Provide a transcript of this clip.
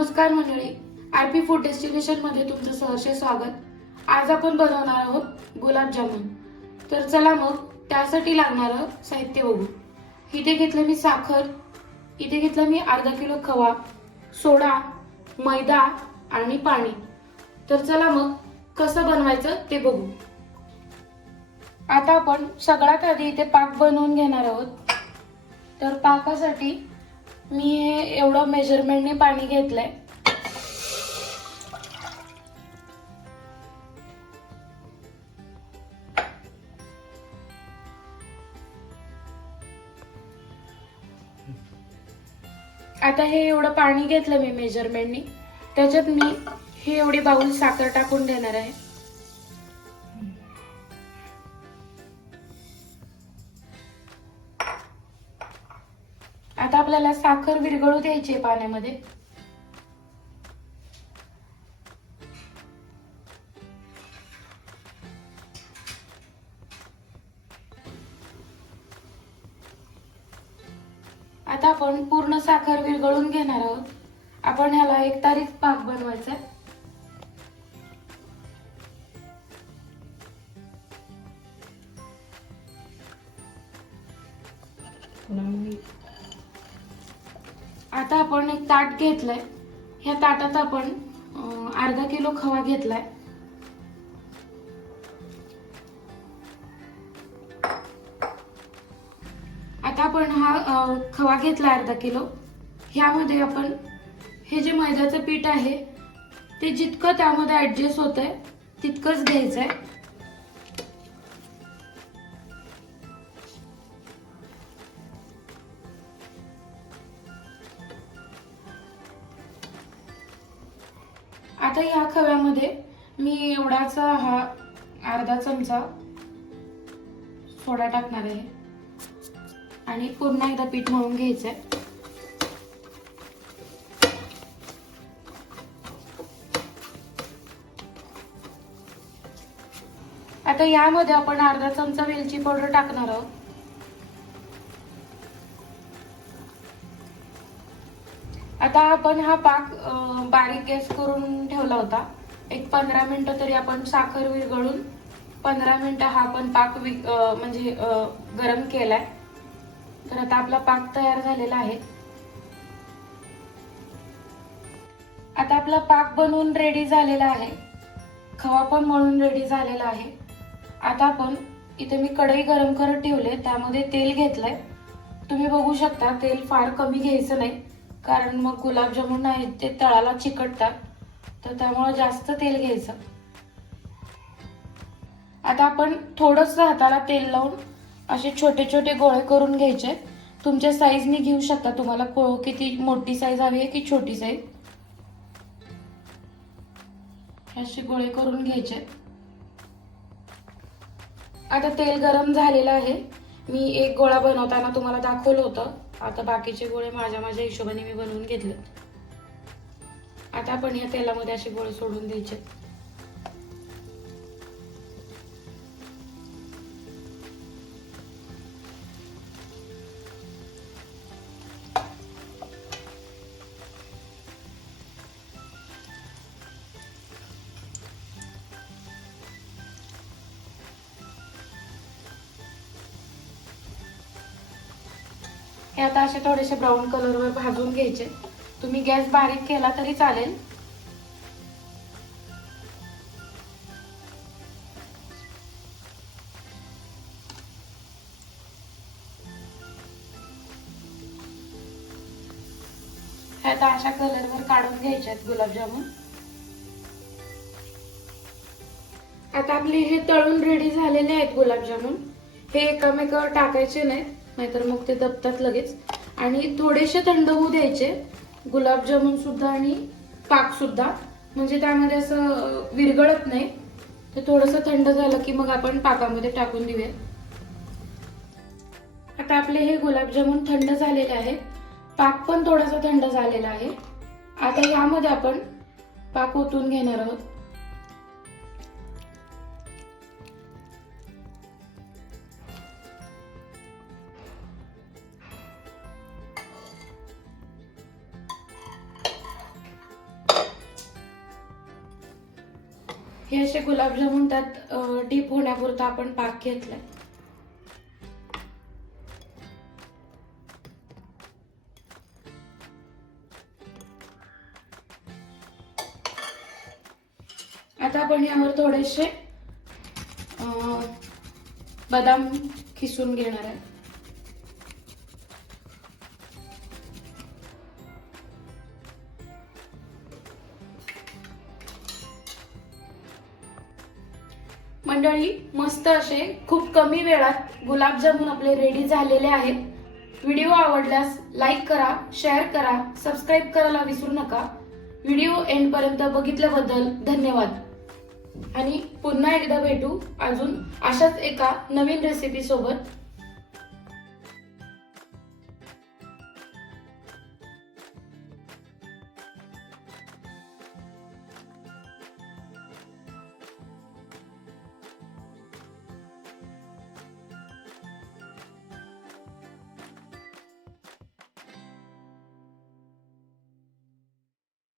नमस्कार मंडळी, RP food destination मध्ये तुमचं सहर्ष स्वागत। आज आपण बनवणार आहोत गुलाबजामुन। तर चला मग त्यासाठी लागणारं साहित्य बघू। इथे घेतलं मी साखर, इथे घेतलं मी अर्धा किलो खवा, सोडा, मैदा आणि पाणी। तर चला मग कसं बनवायचं ते बघू। आता आपण सगळ्यात आधी इथे पाक बनवून घेणार आहोत। तर पाकासाठी मी हे एवढं मेजरमेंटने पाणी घेतलंय। आता हे एवढं पाणी घेतलं मी मेजरमेंटने, त्याच्यात मी हे एवढी बाउल साखर टाकून देणार आहे। आता आपल्याला साखर विरघळू द्यायची आहे पाण्यामध्ये। आता आपण पूर्ण साखर विरघळून घेणार आहोत। आपण ह्याला एक तारीख पाक बनवायचा आहे। आता आपण एक ताट घेतलंय। ह्या ताटात आपण अर्धा किलो खवा घेतलाय। आता आपण हा खवा घेतला अर्धा किलो। ह्यामध्ये आपण हे जे मैद्याचं पीठ आहे ते जितकं त्यामध्ये ऍडजस्ट होतंय तितकंच घ्यायचंय। आता या खव्यामध्ये मी एवढाचा हा अर्धा चमचा सोडा टाकणार आहे आणि पुन्हा एकदा पीठ मळून घ्यायचंय। आता यामध्ये आपण अर्धा चमचा वेलची पावडर टाकणार आहोत। आता आपण हा पाक बारीक गॅस करून ठेवला होता। एक 15 मिनिटं तरी आपण साखर विरघळून 15 मिनिटं हा आपण पाक गरम केलाय। तर आता आपला पाक तयार झालेला आहे। आता आपला पाक बनवून रेडी झालेला आहे। खवा पण मळून रेडी झालेला आहे। आता आपण इथे मी कढई गरम करत ठेवले, त्यामध्ये तेल घेतलंय। तुम्ही बघू शकता तेल फार कमी घ्यायचं नाही, कारण मग गुलाबजामुन आहे ते तळाला चिकटतात, तर त्यामुळे जास्त तेल घ्यायचं। आता आपण थोडंसं हाताला तेल लावून असे छोटे छोटे गोळे करून घ्यायचे। तुमच्या साईजने घेऊ शकता, तुम्हाला किती मोठी साईज हवी आहे की छोटी साईज, असे गोळे करून घ्यायचे। आता तेल गरम झालेलं आहे। मी एक गोळा बनवताना तुम्हाला दाखवलं होतं। आता बाकीचे गोळे माझ्या हिशोबाने मी बनवून घेतले। आता आपण या तेलामध्ये असे गोळे सोडून द्यायचे। हे आता असे थोडेसे ब्राऊन कलरवर भाजून घ्यायचे। तुम्ही गॅस बारीक केला तरी चालेल। हे आता अशा कलरवर काढून घ्यायचे आहेत गुलाबजामुन। आता आपले हे तळून रेडी झालेले आहेत गुलाबजामुन। हे एकामेकावर टाकायचे नाहीत, नाहीतर मग ते दबतात लगेच। आणि थोडेसे थंड होऊ द्यायचे गुलाबजामुन सुद्धा आणि पाक सुद्धा, म्हणजे त्यामध्ये असं विरघळत नाही। ते थोडंसं थंड झालं की मग आपण पाकामध्ये टाकून देऊया। आता आपले हे गुलाबजामुन थंड झालेले आहेत, पाक पण थोडासा थंड झालेला आहे। आता यामध्ये आपण पाक ओतून घेणार आहोत। हे असे गुलाबजामुन त्यात डीप होण्यापुरता आपण पाक घेतलाय. आता आपण यावर थोडेसे बदाम खिसून घेणार आहे. मंडळी, मस्त असे खूप कमी वेळात गुलाबजामुन आपले रेडी झालेले आहेत. व्हिडिओ आवडल्यास लाईक करा, शेअर करा, सबस्क्राईब करायला विसरू नका. व्हिडिओ एंड पर्यंत बघितल्याबद्दल धन्यवाद. आणि पुन्हा एकदा भेटू अजून अशाच एका नवीन रेसिपी सोबत.